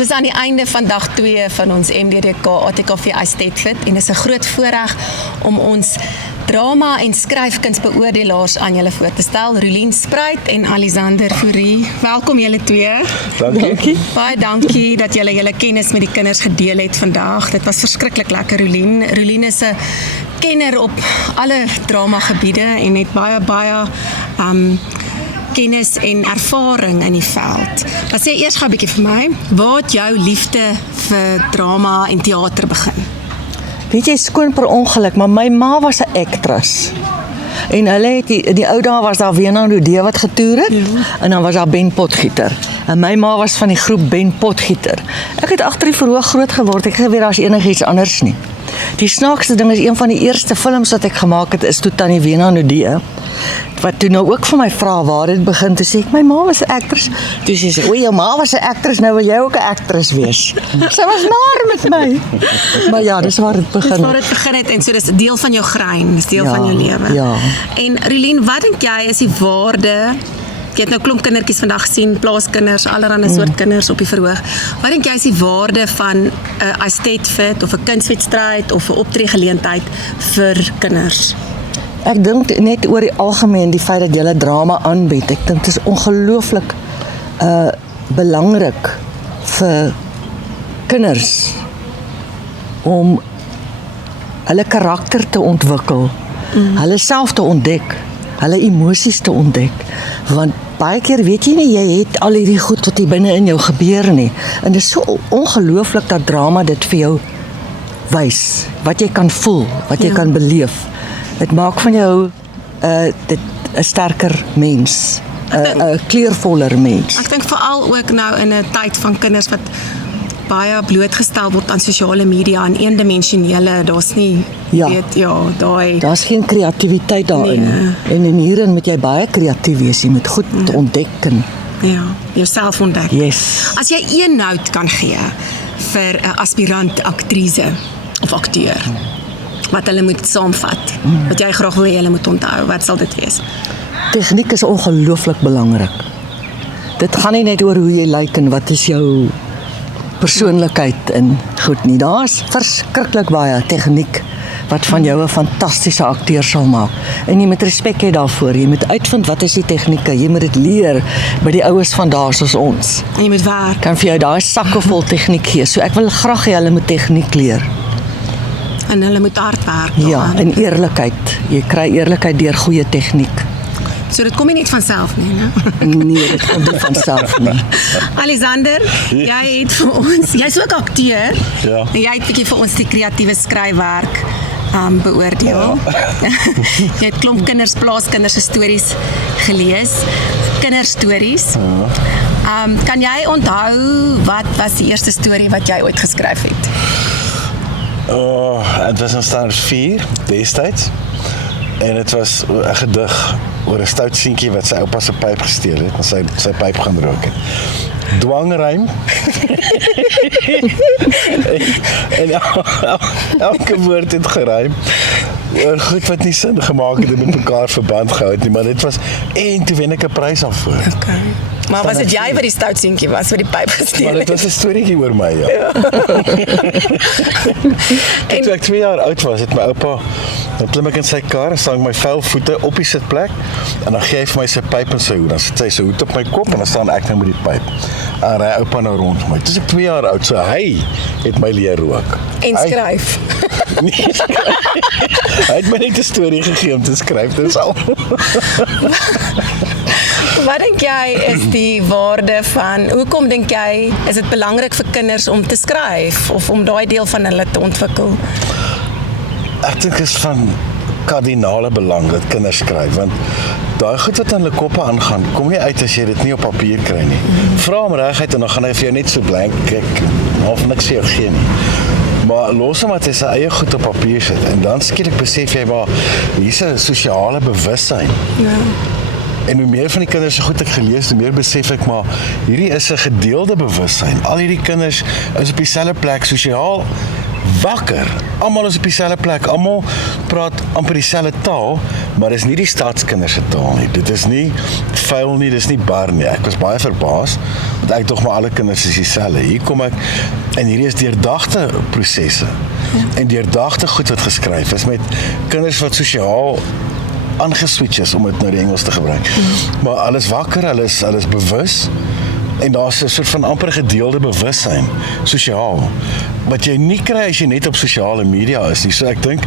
Ons is aan die einde van dag 2 van ons MDDK ATKV Eisteddfit en dit is 'n groot voorreg om ons drama- en skryfkunsbeoordelaars aan julle voor te stel. Roelien Spruit en Alisander Fourie. Welkom julle twee. Dankie. Baie dankie dat julle julle kennis met die kinders gedeel het vandag. Dit was verskriklik lekker, Roelien. Roelien is 'n kenner op alle dramagebiede en het baie kennis en ervaring in die veld. Maar sê eers gou 'n bietjie vir my, waar het jou liefde vir drama en teater begin? Weet jy, skoon per ongeluk, maar my ma was 'n actress. En hulle het in die ou dae was daar Wena Nudee wat getoer het, en dan was daar Ben Potgieter. En my ma was van die groep Ben Potgieter. Ek het agter die verhoog groot geword, ek geweet daar's enigiets anders nie. Die snaakste ding is, een van die eerste films wat ek gemaak het, is toe Tannie Wena Nudee, wat toe nou ook vir my vra waar dit begin, toe sê ek, my ma was 'n actress. Toe sê sy, o, jou ma was 'n actress, nou wil jy ook 'n actress wees. Sy was naar met my. Maar ja, dis waar dit begin het. Dis waar dit begin het, en so dis deel van jou grein, dis deel van jou lewe. Ja. En Roelien, wat dink jy is die waarde? Jy het nou klomp kindertjies vandag gesien, plaaskinders, allerlei soort kinders op die verhoog. Wat dink jy is die waarde van 'n Eisteddfit of 'n kunswedstryd of 'n optreegeleentheid vir kinders? Ek dink net oor die algemeen die feit dat jy drama aanbied. Ek dink dit is ongelooflik belangrik vir kinders om hulle karakter te ontwikkel, hulle self te ontdek, hulle emosies te ontdek, want baie keer weet jy nie, jy het al hierdie goed wat hier binne in jou gebeur nie, en dit is so ongelooflik dat drama dit vir jou wys, wat jy kan voel, wat jy kan beleef. Dit maak van jou 'n sterker mens, 'n kleurvoller mens. Ek dink veral ook nou in 'n tyd van kinders wat baie blootgestel word aan sosiale media en eendimensionele, daar's nie, daar's geen kreatiwiteit daarin. Nee. En hierin moet jy baie kreatief wees, jy moet goed ontdek en jouself ontdek. Yes. As jy een nout kan gee vir 'n aspirant aktrise of akteur, wat hulle moet saamvat, wat jy graag wil hê hulle moet onthou, wat sal dit wees? Tegniek is ongelooflik belangrik. Dit gaan nie net oor hoe jy lyk en wat is jou persoonlikheid en goed nie. Daar's verskriklik baie tegniek wat van jou 'n fantastiese akteur sal maak. En jy moet respek hê daarvoor. Jy moet uitvind wat is die tegnieke. Jy moet dit leer by die oues van daar soos ons. En jy moet werk. Kan vir jou daai sakke vol tegniek gee. So ek wil graag hê hulle moet tegniek leer. En hulle moet hard werk. Ja, en eerlikheid. Jy kry eerlikheid deur goeie tegniek. So dit kom nie net van self nie, né? Nee, dit kom nie van self nie. Alisander, jy het vir ons, jy's ook akteur. Ja. En jy het 'n bietjie vir ons die kreatiewe skryfwerk beoordeel. Jy het klomp plaaskinders se stories gelees, kinderstories. Kan jy onthou wat was die eerste storie wat jy ooit geskryf het? Het was in standaard 4 destyds. En dit was 'n gedig oor 'n stout seentjie wat sy oupa se pyp gesteel het en sy pyp gaan rook het. Dwangrym. en elke woord het gerym. Oor goed wat nie sin gemaak het en met mekaar verband gehou het nie, maar dit was, en toe wen ek 'n prys daarvoor. Okay. Maar was dit jy wat die stout seentjie was wat die pyp gesteel het? Maar dit was 'n storieetjie oor my, ja. En toe ek 2 jaar oud was, het my oupa, dan klim ek in sy kar, staan ek my vuil voete op die sitplek, en dan gee hy vir my sy pyp en sy hoed, dan sit hy sy hoed op my kop, en dan staan ek nou met die pyp. En hy oupa nou rond my. Toe is ek 2 jaar oud, so hy het my leer rook. En skryf. Nee, hy het my net 'n storie gegee om te skryf, dit is al. Wat dink jy is die waarde van, hoekom dink jy, is dit belangrik vir kinders om te skryf, of om daai deel van hulle te ontwikkel? Ek dink is van kardinale belang dat kinders skryf, want daai goed wat aan hulle koppe aangaan, kom nie uit as jy dit nie op papier kry nie. Vra hom reguit en dan gaan hy vir jou net so blank kyk, of niks vir jou gee nie. Maar los hom wat hy sy eie goed op papier sit, en dan skielik besef jy, maar hier's 'n sosiale bewussyn. Ja. En hoe meer van die kinders se goed ek gelees, hoe meer besef ek, maar hierdie is 'n gedeelde bewussyn. Al hierdie kinders is op dieselfde plek sosiaal wakker. Almal is op dieselfde plek, almal praat amper dieselfde taal, maar dis nie die stadskinders se taal nie. Dit is nie vuil nie, dis nie bar nie. Ek was baie verbaas, want ek tog maar alle kinders is dieselfde. Hier kom ek, en hierdie is deurdagte prosesse, en deurdagte goed wat geskryf is, met kinders wat sosiaal aangeswitch is, om dit nou die Engels te gebruik. Maar alles wakker, alles bewus, en daar's 'n soort van amper gedeelde bewussyn, sosiaal, wat jy nie kry as jy net op sosiale media is nie. So ek dink,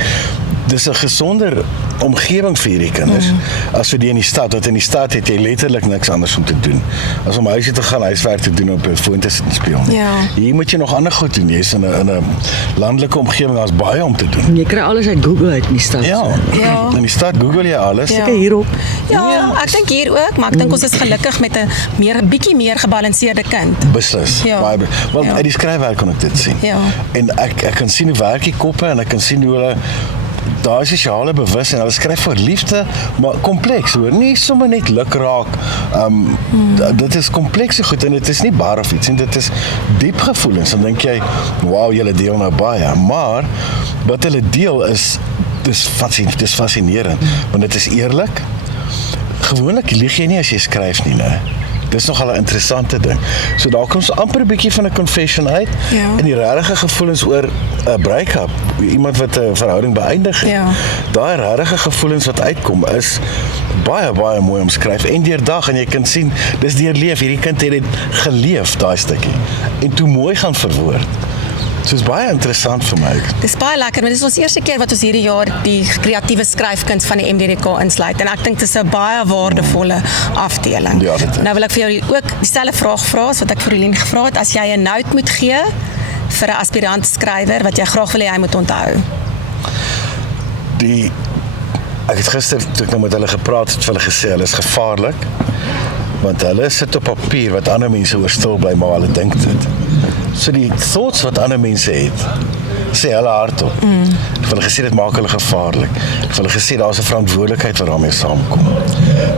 dis 'n gesonder omgewing vir hierdie kinders, as vir die in die stad, want in die stad het jy letterlik niks anders om te doen, as om huis te gaan, huiswerk te doen, op 'n foon te sit en speel. Ja. Hier moet jy nog ander goed doen, jy's in 'n landelike omgewing, daar's baie om te doen. Jy kry alles uit Google uit in die stad. Ja, in die stad Google jy alles. Ja. Kyk hierop. Ja, ek dink hier ook, maar ek dink ons is gelukkig met 'n bietjie meer gebalanseerde kind. Beslis. Ja. Want Ja. uit die skryfwerk kon ek dit sien. Ja. En ek kan sien hoe werk die koppe, en ek kan sien hoe hulle daai sosiale bewussin, hulle skryf vir liefde, maar kompleks hoor, nie sommer net lukraak. Dit is komplekse goed, en dit is nie bar of iets, en dit is diep gevoelens. Dan dink jy, wow, julle deel nou baie, maar wat hulle deel is, dis fascinerend, want dit is eerlik. Gewoonlik lieg jy nie as jy skryf nie, né? Dis nogal 'n interessante ding. So daar kom so amper 'n bietjie van 'n confession uit, Ja. en die regte gevoelens oor 'n break-up, iemand wat 'n verhouding beëindig het. Ja. Daai regte gevoelens wat uitkom is baie mooi omskryf, en deurdag, en jy kan sien, dis deurleef, hierdie kind het dit geleef, daai stukkie, en toe mooi gaan verwoord. So is baie interessant vir my. Dis baie lekker, want dit is ons eerste keer wat ons hierdie jaar die kreatiewe skryfkuns van die MDDK insluit, en ek dink dit is 'n baie waardevolle afdeling. Ja, dit is. Nou wil ek vir jou ook dieselfde vraag vra as wat ek vir Eileen gevra het, as jy 'n note moet gee vir 'n aspirant skrywer wat jy graag wil hê hy moet onthou. Ek het gister, toe ek nou met hulle gepraat het, vir hulle gesê, hulle is gevaarlik, want hulle sit op papier wat ander mense oor stil bly, maar hulle dink dit. So die thoughts wat ander mense het, sê hulle hardop. Ek het hulle gesê, dit maak hulle gevaarlik. Ek het hulle gesê, daar is 'n verantwoordelikheid wat daarmee saamkom.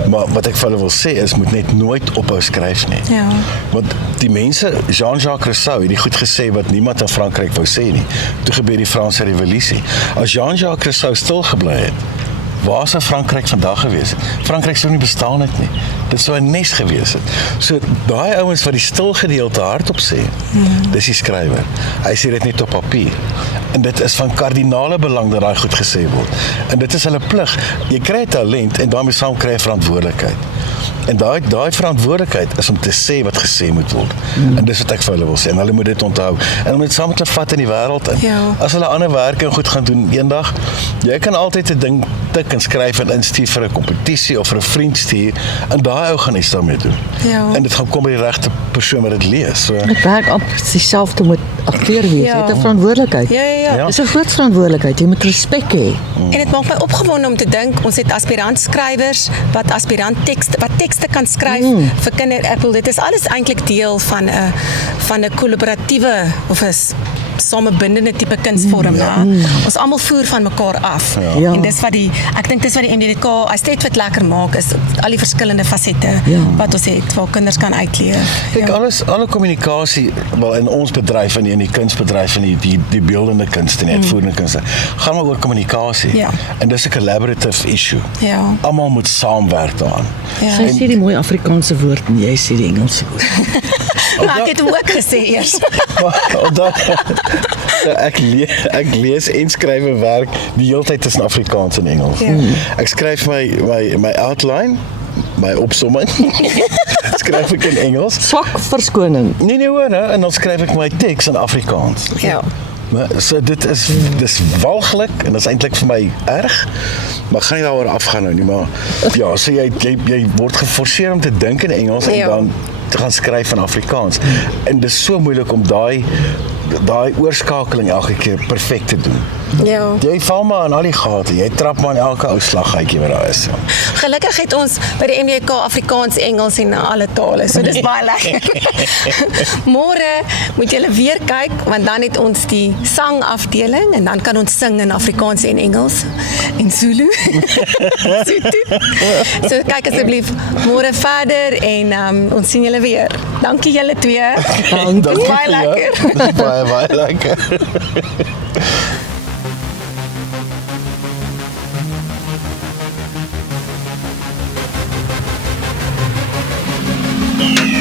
Maar wat ek vir hulle wil sê is, moet net nooit ophou skryf nie. Ja. Want die mense, Jean-Jacques Rousseau het die goed gesê wat niemand in Frankryk wou sê nie. Toe gebeur die Franse revolusie. As Jean-Jacques Rousseau stil gebly het, waar sou Frankryk vandag gewees het? Frankryk sou nie bestaan het nie. Dit sou 'n nes gewees het. So daai ouens wat die stil gedeelte hardop sê, dis die skrywer. Hy sê dit net op papier. En dit is van kardinale belang dat daai goed gesê word. En dit is hulle plig. Jy kry talent, en daarmee saam kry jy verantwoordelikheid. En daai verantwoordelikheid is om te sê wat gesê moet word. En dis wat ek vir hulle wil sê. En hulle moet dit onthou. En om dit saam met hulle vat in die wêreld in. Ja. As hulle ander werk en goed gaan doen eendag, jy kan altyd 'n ding tik en skryf en instuur vir 'n kompetisie of vir 'n vriend stuur, en daai ou gaan iets daarmee doen. Ja. En dit gaan kom by die regte persoon wat dit lees. So Ek werk amper dieselfde met akteur wees. Ja. Jy het 'n verantwoordelikheid. Ja. Dis 'n groot verantwoordelikheid. Jy moet respek hê. En dit maak my opgewonde om te dink, ons het aspirant skrywers wat tekste kan skryf vir kinders. Ek bedoel, dit is alles eintlik deel van 'n kollaboratiewe of 'n samebindende tipe kunsvorm, né? Ons almal voer van mekaar af. Ja. En ek dink dis wat die MDDK as dit wat lekker maak, is al die verskillende fasette wat ons het waar kinders kan uitleef. Kyk, alle kommunikasie, wel in ons bedryf en in die kunsbedryf en die beeldende kunste en die uitvoerende kunste, gaan maar oor kommunikasie. Ja. En dis 'n collaborative issue. Ja. Almal moet saamwerk daaraan. Ja. Sy sê die mooi Afrikaanse woord en jy sê die Engelse woord. Maar ek het hom ook gesê eers. Ek lees en skryf en werk die hele tyd tussen Afrikaans en Engels. Ja. Ek skryf my outline, my opsomming, skryf ek in Engels. Swak verskoning. Nee hoor, hè, en dan skryf ek my teks in Afrikaans. Ja. Maar so dis walglik en dit is eintlik vir my erg, maar ek gaan nie daaroor afgaan nou nie, maar ja, so jy word geforseer om te dink in Engels en dan te gaan skryf in Afrikaans. En dis so moeilik om daai oorskakeling elke keer perfek te doen. Ja. Jy val maar in al die gate, jy trap maar in elke ou slaggatjie wat daar is. Gelukkig het ons by die MDK Afrikaans, Engels en alle tale. So dis baie lekker. Môre moet julle weer kyk, want dan het ons die sangafdeling en dan kan ons sing in Afrikaans en Engels en Zulu. So kyk asseblief môre verder en ons sien julle weer. Dankie julle twee. Dankie Baie vir jou. lekker. Baie lekker. Dankie.